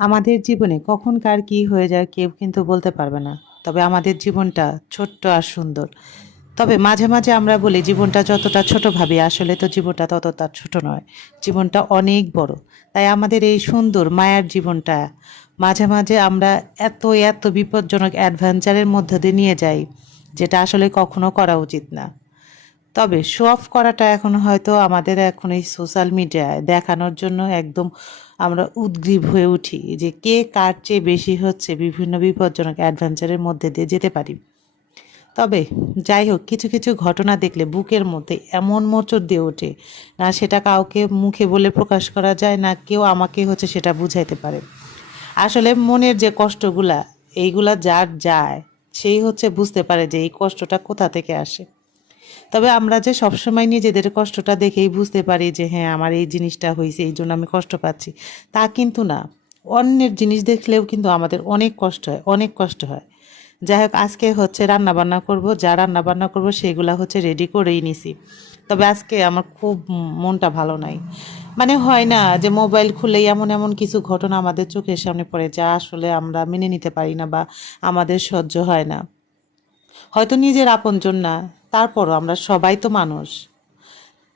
আমাদের জীবনে কখন কার কী হয়ে যায় কেউ কিন্তু বলতে পারবে না। তবে আমাদের জীবনটা ছোট্ট আর সুন্দর। তবে মাঝে মাঝে আমরা বলি জীবনটা যতটা ছোট ভাবি, আসলে তো জীবনটা ততটা ছোট নয়। জীবনটা অনেক বড়। তাই আমাদের এই সুন্দর মায়ার জীবনটা মাঝে মাঝে আমরা এত এত বিপজ্জনক অ্যাডভেঞ্চারের মধ্যে দিয়ে নিয়ে যাই, যেটা আসলে কখনো করা উচিত না। তবে শো অফ করাটা এখন হয়তো আমাদের এখন এই সোশ্যাল মিডিয়ায় দেখানোর জন্য একদম আমরা উদ্গ্রীব হয়ে উঠি যে কে কার চেয়ে বেশি হচ্ছে বিভিন্ন বিপজ্জনক অ্যাডভেঞ্চারের মধ্যে দিয়ে যেতে পারি। তবে যাই হোক, কিছু কিছু ঘটনা দেখলে বুকের মধ্যে এমন মোচড় দিয়ে ওঠে, না সেটা কাউকে মুখে বলে প্রকাশ করা যায়, না কেউ আমাকে হচ্ছে সেটা বুঝাইতে পারে। আসলে মনের যে কষ্টগুলা, এইগুলা যার যায়, সেই হচ্ছে বুঝতে পারে যে এই কষ্টটা কোথা থেকে আসে। তবে আমরা যে সবসময় নিজেদের কষ্টটা দেখেই বুঝতে পারি যে হ্যাঁ আমার এই জিনিসটা হয়েছে, এই জন্য আমি কষ্ট পাচ্ছি। তা কিন্তু না। অন্যের জিনিস দেখলেও কিন্তু আমাদের অনেক কষ্ট হয়, অনেক কষ্ট হয়। যাই হোক, আজকে হচ্ছে রান্না বান্না করব, যা রান্না বান্না করব সেগুলা হচ্ছে রেডি করেই নিছি। তবে আজকে আমার খুব মনটা ভালো নাই। মানে হয় না যে মোবাইল খুলেই এমন এমন কিছু ঘটনা আমাদের চোখের সামনে পড়ে যা আসলে আমরা মেনে নিতে পারি না বা আমাদের সহ্য হয় না। হয়তো নিজের আপনজন না, তারপরও আমরা সবাই তো মানুষ।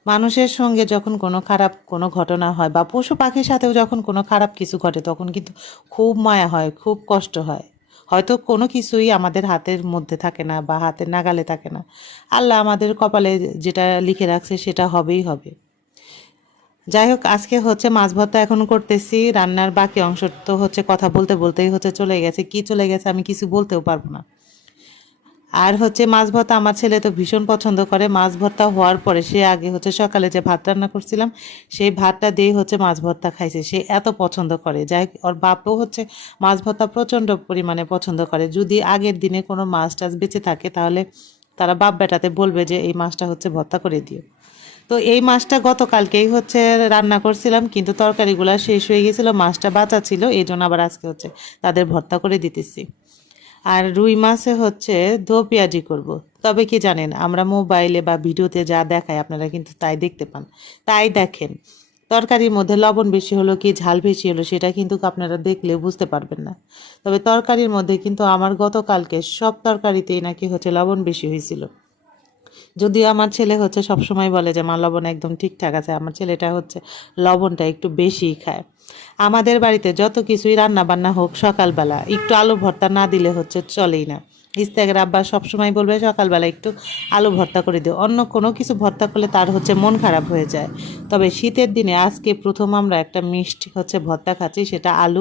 মানুষের সঙ্গে যখন কোনো খারাপ কোনো ঘটনা হয় বা পশু পাখির সাথেও যখন কোনো খারাপ কিছু ঘটে, তখন কিন্তু খুব মায়া হয়, খুব কষ্ট হয়। হয়তো কোনো কিছুই আমাদের হাতের মধ্যে থাকে না বা হাতের নাগালে থাকে না। আল্লাহ আমাদের কপালে যেটা লিখে রাখছে সেটা হবেই হবে। যাই হোক, আজকে হচ্ছে মাছ ভর্তা এখন করতেছি। রান্নার বাকি অংশ তো হচ্ছে কথা বলতে বলতেই হচ্ছে চলে গেছে। কি চলে গেছে আমি কিছু বলতেও পারব না। আর হচ্ছে মাছ ভর্তা আমার ছেলে তো ভীষণ পছন্দ করে। মাছ ভর্তা হওয়ার পরে সে আগে হচ্ছে সকালে যে ভাত রান্না করছিলাম, সেই ভাতটা দিয়ে হচ্ছে মাছ ভর্তা খাইছে। সে এত পছন্দ করে। যাই ওর বাপও হচ্ছে মাছ ভর্তা প্রচণ্ড পরিমাণে পছন্দ করে। যদি আগের দিনে কোনো মাছ টাছ বেঁচে থাকে, তাহলে তারা বাপ বেটাতে বলবে যে, এই মাছটা হচ্ছে ভর্তা করে দিও। তো এই মাছটা গতকালকেই হচ্ছে রান্না করছিলাম, কিন্তু তরকারিগুলো শেষ হয়ে গেছিল, মাছটা বাঁচা ছিল এই জন্য আবার আজকে হচ্ছে তাদের ভর্তা করে দিতেছি। আর রুই মাছে হচ্ছে ধো পেঁয়াজি করব। তবে কি জানেন, আমরা মোবাইলে বা ভিডিওতে যা দেখাই আপনারা কিন্তু তাই দেখতে পান। তাই দেখেন, তরকারির মধ্যে লবণ বেশি হলো কি ঝাল বেশি হলো সেটা কিন্তু আপনারা দেখলে বুঝতে পারবেন না। তবে তরকারির মধ্যে কিন্তু আমার গতকালকে সব তরকারিতেই নাকি হচ্ছে লবণ বেশি হয়েছিল। যদিও আমার ছেলে হচ্ছে সবসময় বলে যে, মা, লবণ একদম ঠিকঠাক আছে। আমার ছেলেটা হচ্ছে লবণটা একটু বেশিই খায়। আমাদের বাড়িতে যত কিছুই রান্না বান্না হোক, সকালবেলা একটু আলু ভর্তা না দিলে হচ্ছে চলেই না। ইস্তেকের আব্বা সবসময় বলবে, সকালবেলা একটু আলু ভর্তা করে দিও। অন্য কোনো কিছু ভর্তা করলে তার হচ্ছে মন খারাপ হয়ে যায়। তবে শীতের দিনে আজকে প্রথম আমরা একটা মিষ্টি হচ্ছে ভর্তা খাচ্ছি, সেটা আলু